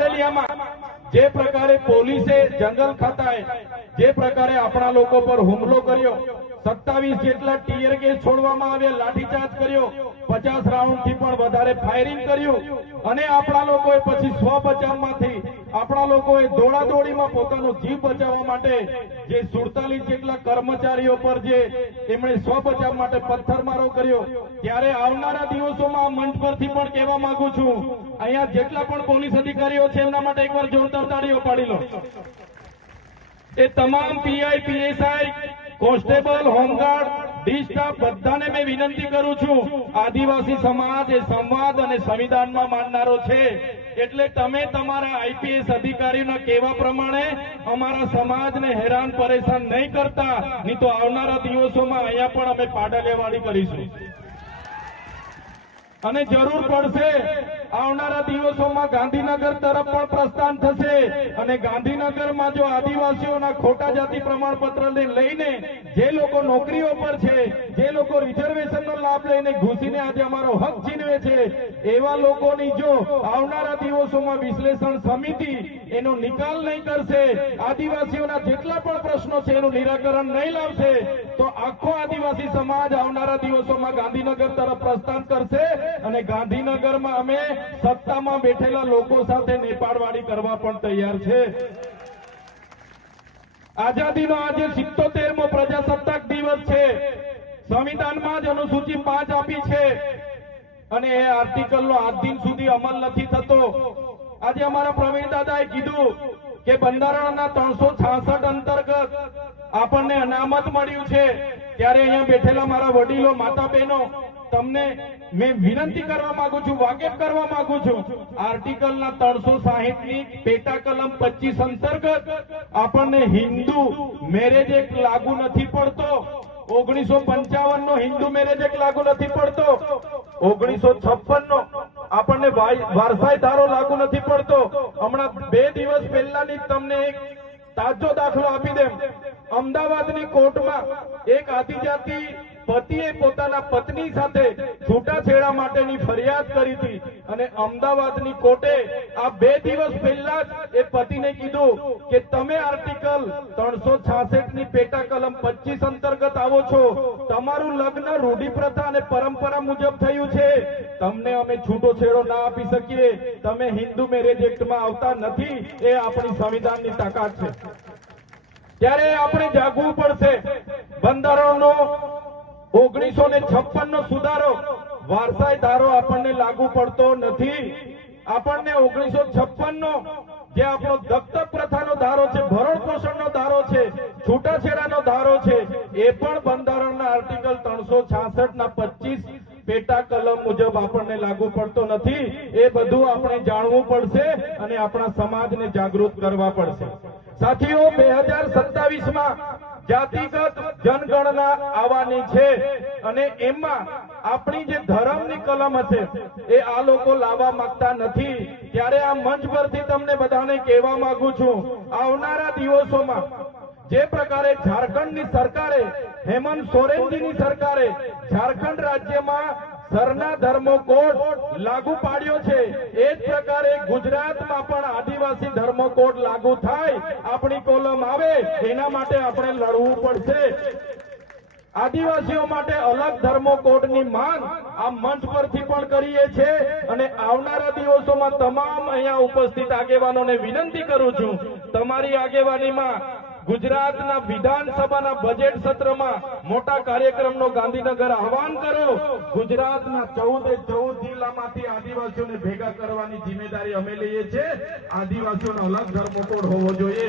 પાડલિયામાં જે પ્રકારે પોલીસે જંગલ ખાતાએ જે પ્રકારે આપણા લોકો પર હુમલો કર્યો, 27 જેટલા ટીયર ગેસ છોડવામાં આવ્યા, લાઠીચાર્જ કર્યો, 50 રાઉન્ડથી પણ વધારે ફાયરિંગ કર્યું અને આપણા લોકોએ પછી સ્વ બચાવમાંથી આપણા લોકોએ દોડાદોડીમાં પોતાનો જીવ બચાવવા માટે જે 47 જેટલા કર્મચારીઓ પર જે એમણે સ્વ બચાવ માટે પથ્થરમારો કર્યો, ત્યારે આવનારા દિવસોમાં આ મંચ પરથી પણ કહેવા માંગુ છું, અહીંયા જેટલા પણ પોલીસ અધિકારીઓ છે એમના માટે એકવાર જોરદાર તાળીઓ પાડી લો। એ તમામ PI, PSI, constable, home guard, D staff બધાને મેં વિનંતી કરું છું, આદિવાસી સમાજ એ સંવાદ અને સંવિધાનમાં માનનારો છે, એટલે તમે તમારા આઈપીએસ અધિકારીઓના કહેવા પ્રમાણે અમારા સમાજને હેરાન પરેશાન નહીં કરતા, નહીં તો આવનારા દિવસોમાં અહીંયા પણ અમે પાડલિયાવાડી કરીશું અને જરૂર પડશે આવનારા દિવસોમાં ગાંધીનગર તરફ પણ પ્રસ્થાન થશે અને ગાંધીનગરમાં જો આદિવાસીઓના ખોટા જાતિ પ્રમાણપત્રને લઈને જે લોકો નોકરીઓ પર છે, જે લોકો રિઝર્વેશનનો લાભ લઈને ઘૂસીને આજે અમારો હક છીનવે છે, એવા લોકોની જો આવનારા દિવસોમાં વિશ્લેષણ સમિતિ એનો નિકાલ નહીં કરશે, આદિવાસીઓના જેટલા પણ પ્રશ્નો છે એનું નિરાકરણ નહીં લાવશે, તો આખો આદિવાસી સમાજ આવનારા દિવસોમાં ગાંધીનગર તરફ પ્રસ્થાન કરશે અને ગાંધીનગરમાં અમે સત્તામાં બેઠેલા લોકો સાથે નેપાળવાડી કરવા પણ તૈયાર છે। આઝાદીનો આજે 77મો પ્રજાસત્તાક દિવસ છે, સંવિધાનમાં જ અનુસૂચિ 5 આપી છે અને એ આર્ટિકલનો આજ દિન સુધી અમલ નથી થતો। આજે અમારા પ્રવીણ દાદાએ કીધું કે બંધારણના 366 અંતર્ગત આપણને અનામત મળ્યું છે, ત્યારે અહીંયા બેઠેલા મારા વડીલો, માતા બહેનો, તમને મેં વિનંતી કરવા માંગુ છું, વાકેફ કરવા માંગુ છું, આર્ટિકલના 360ની પેટા કલમ 25 અંતર્ગત આપણને હિન્દુ મેરેજ એક્ટ લાગુ નથી પડતો, 1955 નો હિન્દુ મેરેજ એક્ટ લાગુ નથી પડતો, 1956 નો આપણને વારસાઈ ધારો લાગુ નથી પડતો। હમણાં 2 દિવસ પહેલાની તમને એક તાજો દાખલો આપી દેમ, અમદાવાદની કોર્ટમાં એક આદિજાતિ પતિએ પોતાના પત્ની સાથે છૂટાછેડા માટેની ફરિયાદ કરી હતી અને અમદાવાદની કોર્ટે આ 2 દિવસ પહેલા જ એ પતિને કીધું કે તમે આર્ટિકલ 366ની પેટા કલમ 25 અંતર્ગત આવો છો, તમારું લગ્ન રૂઢિપ્રથા અને પરંપરા મુજબ થયું છે, તમને અમે છૂટોછેડો ના આપી શકીએ, તમે હિન્દુ મેરેજ એક્ટમાં આવતા નથી, એ આપણી સંવિધાનની તાકાત છે। ત્યારે આપણે જાગવું પડશે। બંધારણનો 1956 નો સુધારો વારસાઈ ધારો આપણને લાગુ પડતો નથી, આપણને 1956 નો જે આપણો દત્તક પ્રથાનો ધારો છે, ભરણ પોષણનો ધારો છે, છૂટાછેડાનો ધારો છે, એ પણ બંધારણના આર્ટિકલ 366ના 25 પેટા કલમ મુજબ આપણને લાગુ પડતો નથી। એ બધું આપણે જાણવું પડશે અને આપણા સમાજને જાગૃત કરવા પડશે। સાથીઓ, 2027માં જાતિગત જનગણના આવવાની છે અને એમાં આપણી જે ધર્મની કલમ હશે એ આ લોકો લાવવા માંગતા નથી, ત્યારે આ મંચ પરથી તમને બધાને કહેવા માંગુ છું, આવનારા દિવસોમાં જે પ્રકારે ઝારખંડની સરકારે, હેમંત સોરેનજીની સરકારે ઝારખંડ રાજ્યમાં સરના ધર્મો કોડ લાગુ પાડ્યો છે, એ જ પ્રકારે ગુજરાતમાં પણ આદિવાસી ધર્મો કોડ લાગુ થાય, આપણી કોલમ આવે, એના માટે આપણે લડવું પડશે। આદિવાસીઓ માટે અલગ ધર્મો કોડની માંગ આ મંચ પરથી પણ કરીએ છીએ અને આવનારા દિવસોમાં તમામ અહીંયા ઉપસ્થિત આગેવાનોને વિનંતી કરું છું, તમારી આગેવાનીમાં ગુજરાતના વિધાનસભાના બજેટ સત્રમાં મોટા કાર્યક્રમનો ગાંધીનગર આહવાન કરો। ગુજરાતના 14 જિલ્લામાંથી આદિવાસીઓને ભેગા કરવાની જિમ્મેદારી અમે લઈએ છીએ। આદિવાસીઓનો અલગ ધર્મકોડ હોવો જોઈએ,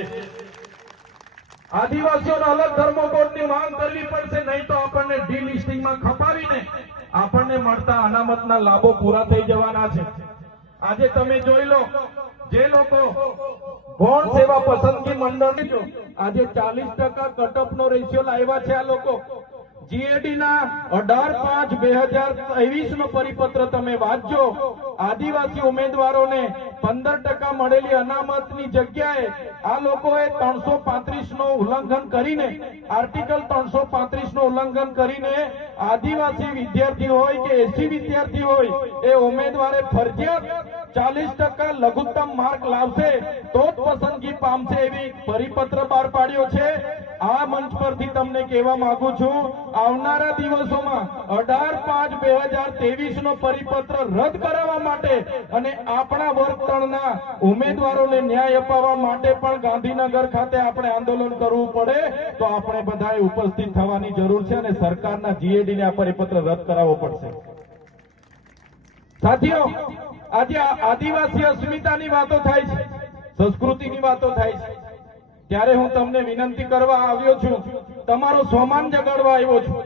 આદિવાસીઓનો અલગ ધર્મકોડની માંગ કરવી પડશે, નહીં તો આપણને ડીલિસ્ટિંગમાં ખપાવીને આપણને મળતા અનામતના લાભો પૂરા થઈ જવાના છે। આજે તમે જોઈ લો, જે લોકો ગૌણ સેવા પસંદગી મંડળની આજે 40% કટઅપનો રેશિયો લાવ્યા છે, આ લોકો જીએડી ના 18/5/2023 નો પરિપત્ર તમે વાંચજો, આદિવાસી ઉમેદવારોને 15% મળેલી અનામતની જગ્યાએ આ લોકોએ 335 નો ઉલ્લંઘન કરીને, આર્ટિકલ 335 નો ઉલ્લંઘન કરીને આદિવાસી વિદ્યાર્થી હોય કે એસસી વિદ્યાર્થી હોય, એ ઉમેદવારે ફરજિયાત 40% લઘુત્તમ માર્ક લાવશે તો જ પસંદગી પામશે એવી પરિપત્ર બહાર પાડ્યો છે। આ મંચ પરથી તમને કહેવા માંગુ છું, આવનારા દિવસોમાં 18/5/2023 નો પરિપત્ર રદ કરાવવા માટે અને આપણા વર્ગતળના ઉમેદવારોને ન્યાય અપાવવા માટે પણ ગાંધીનગર ખાતે આપણે આંદોલન કરવું પડે તો આપણે બધાએ ઉપસ્થિત થવાની જરૂર છે અને સરકારના GAD ને આ પરિપત્ર રદ કરાવવો પડશે। સાથીઓ, આજે આદિવાસી અસ્મિતાની વાતો થાય છે, સંસ્કૃતિની વાતો થાય છે, ત્યારે હું તમને વિનંતી કરવા આવ્યો છું, તમારો સ્વમાન જગાડવા આવ્યો છું।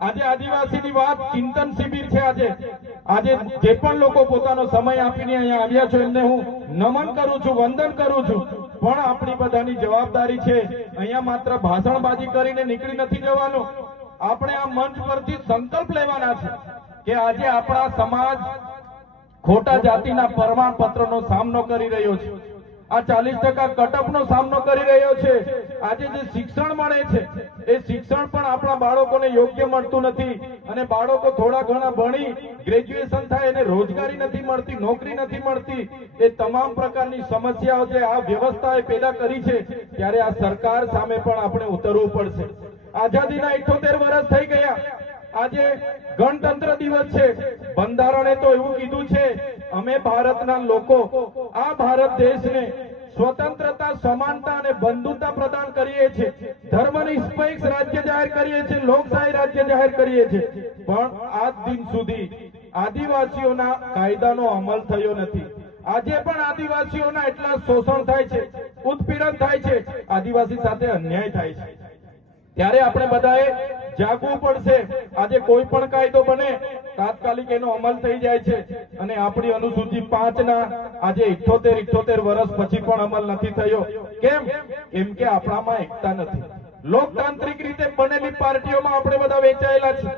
આજે આદિવાસીની વાત ચિંતન શિબિર છે। આજે જે પણ લોકો પોતાનો સમય આપીને અહીંયા આવ્યા છો એમને હું નમન કરું છું, વંદન કરું છું, પણ આપણી બધાની જવાબદારી છે, અહીંયા માત્ર ભાષણબાજી કરીને નીકળી નથી જવાનું। આપણે આ મંચ પરથી સંકલ્પ લેવાના છે કે આજે આપણા સમાજ ખોટા જાતિના પ્રમાણપત્રનો સામનો કરી રહ્યો છે, આ 40% કટઅપનો સામનો કરી રહ્યો છે। આજે જે શિક્ષણ મળે છે એ શિક્ષણ પણ આપણા બાળકોને યોગ્ય મળતું નથી અને બાળકો થોડા ઘણા ભણી ગ્રેજ્યુએશન થાય અને રોજગારી નથી મળતી, નોકરી નથી મળતી। એ તમામ પ્રકારની સમસ્યાઓ જે આ વ્યવસ્થાએ પેદા કરી છે, ત્યારે આ સરકાર સામે પણ આપણે ઉતરવું પડશે। આઝાદીના 78 વર્ષ થઈ ગયા। આજે ગણતંત્ર દિવસ છે। બંધારણે તો એવું કીધું છે, અમે ભારતના લોકો આ ભારત દેશને સ્વતંત્રતા, સમાનતા અને બંધુતા પ્રદાન કરીએ છીએ, ધર્મનિરપેક્ષ રાજ્ય જાહેર કરીએ છીએ, લોકશાહી રાજ્ય જાહેર કરીએ છીએ, પણ આજ દિન સુધી આદિવાસીઓના કાયદાનો અમલ થયો નથી। આજે પણ આદિવાસીઓના એટલા શોષણ થાય છે, ઉત્પીડન થાય છે, આદિવાસી સાથે અન્યાય થાય છે, ત્યારે આપણે બધાએ જાગવું પડશે। આજે કોઈ પણ કાયદો બને તાત્કાલિક એનો અમલ થઈ જાય છે અને આપણી અનુસૂચિ 5 ના આજે 78 વર્ષ પછી પણ અમલ નથી થયો। કેમ? કેમ કે આપણામાં એકતા નથી। લોકતાંત્રિક રીતે બનેલી પાર્ટીઓમાં આપણે બધા વેચાયેલા છે,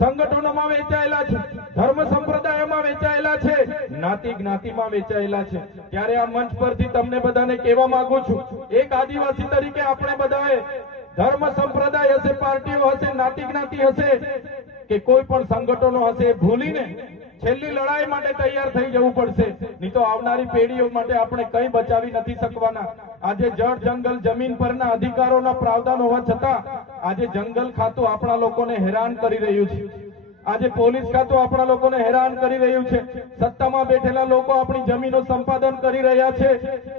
સંગઠનોમાં વેચાયેલા છે, ધર્મ સંપ્રદાયોમાં વેચાયેલા છે, જ્ઞાતિ જ્ઞાતિમાં વેચાયેલા છે। ત્યારે આ મંચ પરથી તમને બધાને કહેવા માંગુ છું, એક આદિવાસી તરીકે આપણે બધાએ ધર્મ સંપ્રદાય હશે, પાર્ટીઓ હશે, જ્ઞાતિ જ્ઞાતિ હશે કે કોઈ પણ સંગઠનો હશે, ભૂલીને છેલ્લી લડાઈ માટે તૈયાર થઈ જવું પડશે, નહીં તો આવનારી પેઢીઓ માટે આપણે કંઈ બચાવી નથી શકવાના। આજે જળ, જંગલ, જમીન પરના અધિકારોના પ્રાવધાન હોવા છતાં આજે જંગલ ખાતું આપણા લોકોને હેરાન કરી રહ્યું છે, આજે પોલીસ ખાતું આપણા લોકોને હેરાન કરી રહ્યું છે, સત્તામાં બેઠેલા લોકો આપણી જમીનો સંપાદન કરી રહ્યા છે।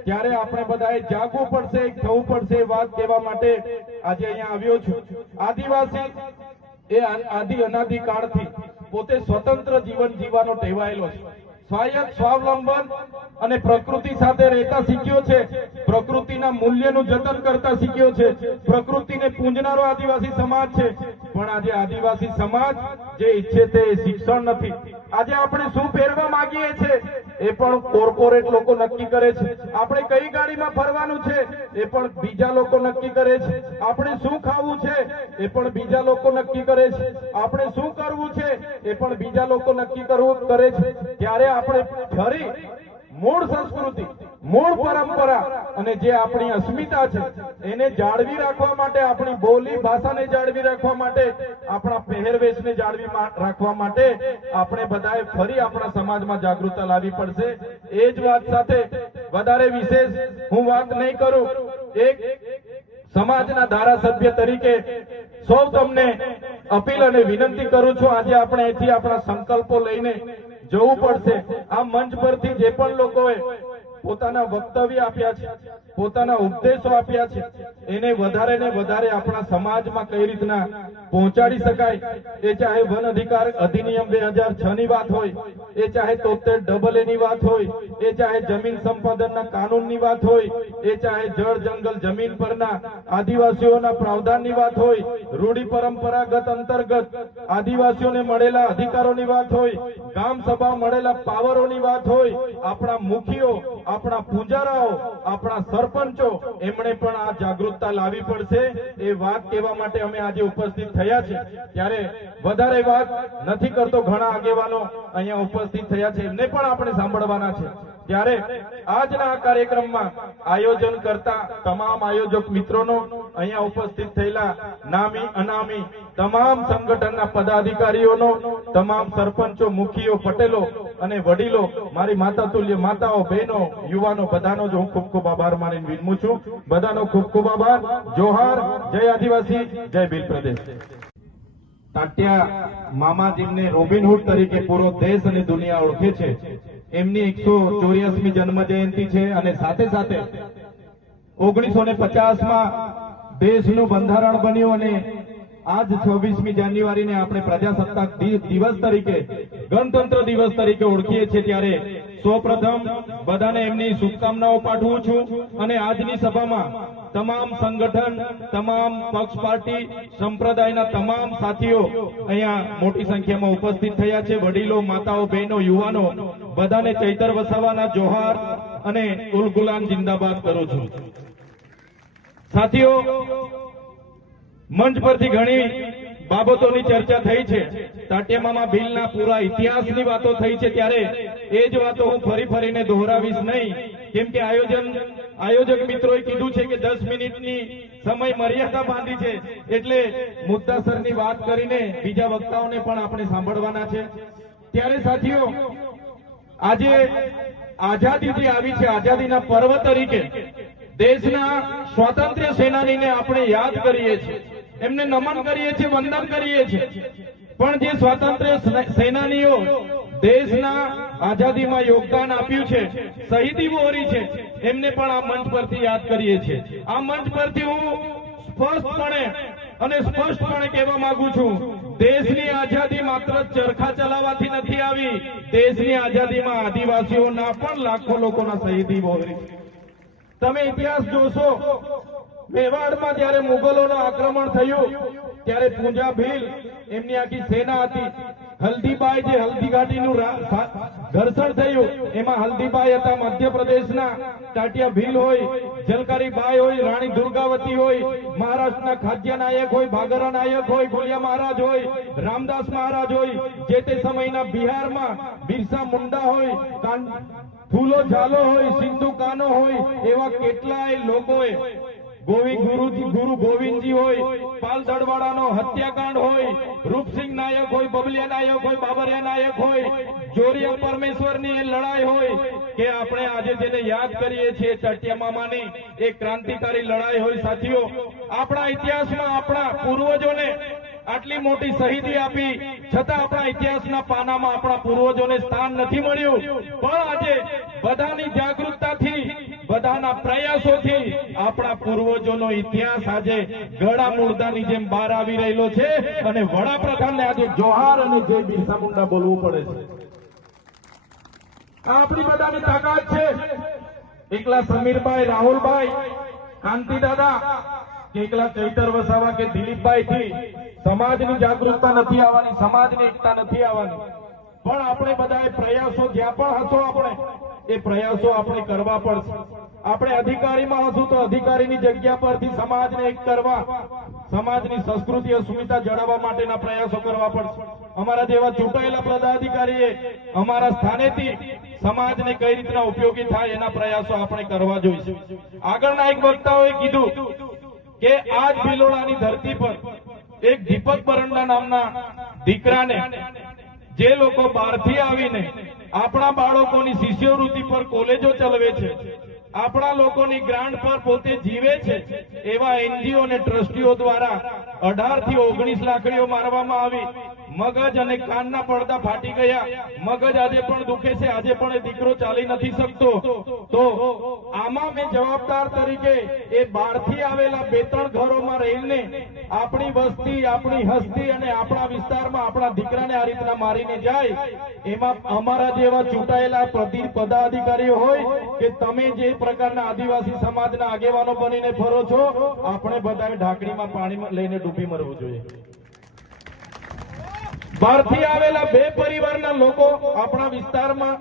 ત્યારે આપણે બધાએ જાગવું પડશે, એક થવું પડશે। વાત કહેવા માટે આજે અહીંયા આવ્યો છું। આદિવાસી એ આદિ અનાદિ કાળથી પોતે સ્વતંત્ર જીવન જીવવાનો ટેવાયેલો છે, સ્વાયત્ત, સ્વાવલંબન અને પ્રકૃતિ સાથે રહેતા શીખ્યો છે, પ્રકૃતિના મૂલ્યનું જતન કરતા શીખ્યો છે, પ્રકૃતિને પૂજનારો આદિવાસી સમાજ છે। પણ આજે આદિવાસી સમાજ જે ઈચ્છે તે શિક્ષણ નથી। આજે આપણે શું પહેરવા માંગીએ છીએ એ પણ કોર્પોરેટ લોકો નક્કી કરે છે, આપણે કઈ ગાડીમાં ફરવાનું છે એ પણ બીજા લોકો નક્કી કરે છે, આપણે શું ખાવું છે એ પણ બીજા લોકો નક્કી કરે છે, આપણે શું કરવું છે એ પણ બીજા લોકો નક્કી કરે છે। ત્યારે આપણે ફરી મૂળ સંસ્કૃતિ, મૂળ પરંપરા અને જે આપણી અસ્મિતા છે એને જાળવી રાખવા માટે, આપણી બોલી ભાષાને જાળવી રાખવા માટે, આપણા પહેરવેશને જાળવી રાખવા માટે આપણે બધાએ ફરી આપણા સમાજમાં જાગૃતતા લાવવી પડશે। એ જ વાત સાથે વધારે વિશેષ હું વાત નહીં કરું, એક સમાજના ધારાસભ્ય તરીકે સૌ તમને અપીલ અને વિનંતી કરું છું, આજે આપણે અહીંથી આપણા સંકલ્પો લઈને જવું પડશે। આ મંચ પરથી જે પણ લોકોએ પોતાના વક્તવ્ય આપ્યા છે, પોતાના ઉપદેશો આપ્યા છે, એને વધારે ને વધારે આપણા સમાજમાં કઈ રીતના પહોંચાડી શકાય, એ ચાહે વન અધિકાર અધિનિયમ 2006 ની વાત હોય, એ ચાહે 73AA ની વાત હોય, એ ચાહે જમીન સંપાદનના કાનૂનની વાત હોય, એ ચાહે જળ, જંગલ, જમીન પરના આદિવાસીઓના પ્રાવધાનની વાત હોય, રૂઢિ પરંપરાગત અંતર્ગત આદિવાસીઓને મળેલા અધિકારોની વાત હોય, ગામ સભા મળેલા પાવરોની વાત હોય, આપણા મુખીઓ, આપણા પૂજારાઓ, આપણા સરપંચો એમણે પણ આ જાગૃતતા લાવવી પડશે। એ વાત કહેવા માટે અમે આજે ઉપસ્થિત થયા છે। ત્યારે વધારે વાત નથી કરતો, ઘણા આગેવાનો અહીંયા ઉપસ્થિત થયા છે, એમને પણ આપણે સાંભળવાના છે। ત્યારે આજના આ કાર્યક્રમમાં આયોજન કરતા તમામ આયોજક મિત્રોનો, અહીંયા ઉપસ્થિત થયેલા નામી અનામી તમામ સંગઠનના પદાધિકારીઓનો, તમામ સરપંચો, મુખીઓ, પટેલો અને વડીલો, મારી માતા તુલ્ય માતાઓ, બહેનો, યુવાનો બધાનો જ હું ખૂબ ખૂબ આભાર માનીને વિનમું છું. બધાનો ખૂબ ખૂબ આભાર. જોહાર. જય આદિવાસી, જય ભીલ પ્રદેશ. તાત્યા મામાજીને રોબિનહુડ તરીકે પૂરો દેશ અને દુનિયા ઓળખે છે. એમની 184મી જન્મ જયંતિ છે અને સાથે સાથે 1950માં દેશનું બંધારણ બન્યું અને આજ 26મી જાન્યુઆરીને આપણે પ્રજાસત્તાક દિવસ તરીકે, ગણતંત્ર દિવસ તરીકે ઓળખીએ છીએ. ત્યારે સૌપ્રથમ બધાને એમની શુભકામનાઓ પાઠવું છું અને આજની સભામાં તમામ સંગઠન, તમામ પક્ષ પાર્ટી, સંપ્રદાયના તમામ સાથીઓ અહીંયા મોટી સંખ્યામાં ઉપસ્થિત થયા છે. વડીલો, માતાઓ, બહેનો, યુવાનો બધાને ચૈતર વસાવાના જોહાર અને ઉલ ગુલામ જિંદાબાદ કરું છું. સાથીઓ, મંચ પરથી ઘણી બાબતોની ચર્ચા થઈ છે. તાત્યા મામા ભીલના પૂરા ઇતિહાસની વાતો થઈ છે. ત્યારે એ જ વાતો હું ફરીને દોહરાવીશ નહીં, કેમ કે આયોજક મિત્રોએ કીધું છે કે 10 મિનિટની સમય મર્યાદા બાંધી છે, એટલે મુદ્દાસરની વાત કરીને બીજા વક્તાઓને પણ આપણે સાંભળવાના છે. ત્યારે સાથીઓ, આજે આઝાદી જે આવી છે, આઝાદીના પર્વ તરીકે દેશના સ્વાતંત્ર્ય સેનાનીને આપણે યાદ કરીએ છીએ, એમને નમન કરીએ છીએ, વંદન કરીએ છીએ. પણ જે સ્વાતંત્ર્ય સેનાનીઓ દેશના આઝાદીમાં યોગદાન આપ્યું છે, શહીદી વહોરી છે, એમને પણ આ મંચ પરથી યાદ કરીએ છીએ. આ મંચ પરથી હું સ્પષ્ટપણે કહેવા માંગુ છું, દેશની આઝાદી માત્ર ચરખા ચલાવવાથી નથી આવી. દેશની આઝાદીમાં આદિવાસીઓના પણ લાખો લોકોના શહીદી વહોરી છે. તમે ઇતિહાસ જોશો, મેવાડમાં જયારે મુગલોનું આક્રમણ થયું ત્યારે પૂંજા ભીલ, એમની આખી સેના હતી. હલ્દીબાઈ, જે હલ્દી ઘાટીનું ઘર્ષણ થયું, એમાં હલ્દીબાઈ હતા. મધ્યપ્રદેશના તાત્યા ભીલ હોય, જલકારી બાઈ હોય, રાણી દુર્ગાવતી હોય, મહારાષ્ટ્રના ખાદ્ય નાયક હોય, ભાગરા નાયક હોય, ગોલિયા મહારાજ હોય, રામદાસ મહારાજ હોય, જે તે સમયના બિહારમાં બિરસા મુંડા હોય, ફૂલો ઝાલો હોય, સિંધુ કાનો હોય, એવા કેટલાય લોકોએ, ગુરુ ગોવિંદજી હોય, પાલ દડવાડાનો હત્યાકાંડ હોય, રૂપસિંહ નાયક હોય, બબલિયા નાયક હોય, બાબરિયા નાયક હોય, જોરિયા પરમેશ્વરની એ લડાઈ હોય, કે આપણે આજે જેને યાદ કરીએ છીએ તાત્યા મામાની એક ક્રાંતિકારી લડાઈ હોય. સાથીઓ, આપણા ઇતિહાસમાં આપણા પૂર્વજોને આટલી મોટી શહીદી આપી છતાં આપણા ઇતિહાસના પાનામાં આપણા પૂર્વજોને સ્થાન નથી મળ્યું. પણ આજે બધાની જાગૃતતાથી, બધાના પ્રયાસોથી આપણા પૂર્વજોનો ઇતિહાસ આજે ગળા મુર્દાની જેમ બહાર આવી રહેલો છે અને વડાપ્રધાનને આજે જોહાર અને જય બિરસા મુંડા બોલવું પડે છે. આ આપણી બધાની તાકાત છે. એકલા સમીરભાઈ, રાહુલભાઈ, કાંતિદાદા કે એકલા ચૈતર વસાવા કે દિલીપભાઈ થી સમાજની જાગૃતતા નથી આવવાની, સમાજની એકતા નથી આવવાની. પણ આપણે બધાએ પ્રયાસો જ્યાં પણ હશો, આપણે એ પ્રયાસો આપણે કરવા પડશે. આપણે અધિકારીમાં હશું તો અધિકારીની જગ્યા પરથી સમાજને એક કરવા, સમાજની સંસ્કૃતિ અસ્મિતા જાળવવા માટેના પ્રયાસો કરવા પડશે. અમારા જેવા ચૂંટાયેલા પદાધિકારીએ અમારા સ્થાનેથી સમાજને કઈ રીતના ઉપયોગી થાય એના પ્રયાસો આપણે કરવા જોઈએ. આગળના એક વક્તાઓએ કીધું કે આજ ભિલોડાની ધરતી પર એક દીપક બરંડા નામના દીકરાને જે લોકો બહારથી આવીને આપણા બાળકોની શિષ્યવૃત્તિ પર કોલેજો ચલાવે છે, આપણા લોકોની ગ્રાન્ટ પર પોતે જીવે છે, એવા એનજીઓ અને ટ્રસ્ટીઓ દ્વારા 18 થી 19 લાકડીઓ મારવામાં આવી. મગજ અને કાનના પડદા ફાટી ગયા. મગજ આજે પણ દુખે છે. આજે પણ એ દીકરો ચાલી નથી શકતો. તો આમાં મેં જવાબદાર તરીકે એ બહારથી આવેલા 2-3 ઘરોમાં રહીને આપણી વસ્તી, આપણી હસ્તી અને આપણા વિસ્તારમાં આપણા દીકરાને આ રીતના મારીને જાય, એમાં અમારા જેવા ચૂંટાયેલા પદાધિકારીઓ હોય કે તમે જે પ્રકારના આદિવાસી સમાજના આગેવાનો બનીને ફરો છો, આપણે બધાએ ઢાંકણીમાં પાણી લઈને ડૂબી મરવું જોઈએ. બહારથી આવેલા 2 પરિવારના લોકો આપણા વિસ્તારમાં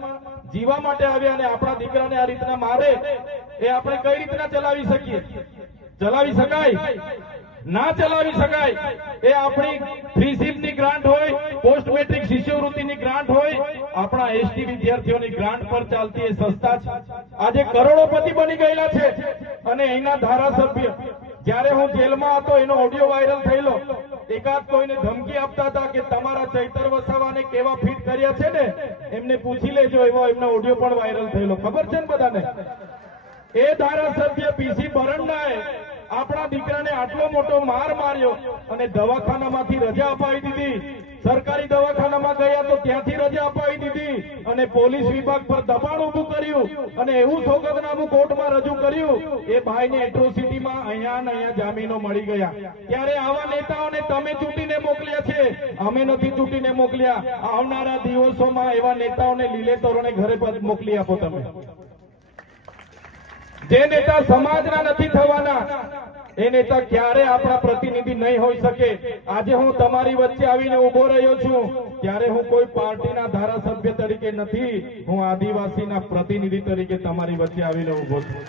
જીવા માટે આવ્યા અને આપણા દીકરાને આ રીતના મારે, એ આપણે કઈ રીતના ચલાવી શકીએ? ચલાવી શકાય? ના ચલાવી શકાય. એ આપણી ફ્રીશીપની ગ્રાન્ટ હોય, પોસ્ટ મેટ્રિક શિષ્યવૃત્તિની ગ્રાન્ટ હોય, આપણા એસટી વિદ્યાર્થીઓની ગ્રાન્ટ પર ચાલતી એ સંસ્થા છે. આજે કરોડોપતિ બની ગયેલા છે અને એના ધારાસભ્ય, જ્યારે હું જેલમાં હતો એનો ઓડિયો વાયરલ થયેલો એકાદ કોઈને ધમકી આપતા હતા કે તમારા ચૈતર વસાવાને કેવા ફિટ કર્યા છે ને એમને પૂછી લેજો, એવો એમનો ઓડિયો પણ વાયરલ થયેલો, ખબર છે ને બધાને? એ ધારાસભ્ય પીસી બરંડાએ આપણા દીકરાને આટલો મોટો માર માર્યો અને દવાખાનામાંથી રજા અપાવી દીધી, સરકારી દવાખાનામાં ગયા તો ત્યાંથી રજા અપાવી દીધી અને પોલીસ વિભાગ પર દબાણ ઉભું કર્યું અને એવું સોગંદનામું કોર્ટમાં રજૂ કર્યું, એ ભાઈને એટ્રોસિટીમાં અહીંયા ને અહીંયા જામીનો મળી ગયા. ત્યારે આવા નેતાઓને તમે ચૂંટીને મોકલ્યા છે, અમે નથી ચૂંટીને મોકલ્યા. આવનારા દિવસોમાં એવા નેતાઓને લીલે તોરણે ઘરે પર મોકલી આપો તમે. જે નેતા સમાજના નથી થવાના એ નેતા ક્યારે આપણા પ્રતિનિધિ નહીં હોઈ શકે. આજે હું તમારી વચ્ચે આવીને ઉભો રહ્યો છું ત્યારે હું કોઈ પાર્ટીના ધારાસભ્ય તરીકે નથી, હું આદિવાસીના પ્રતિનિધિ તરીકે તમારી વચ્ચે આવીને ઉભો છું.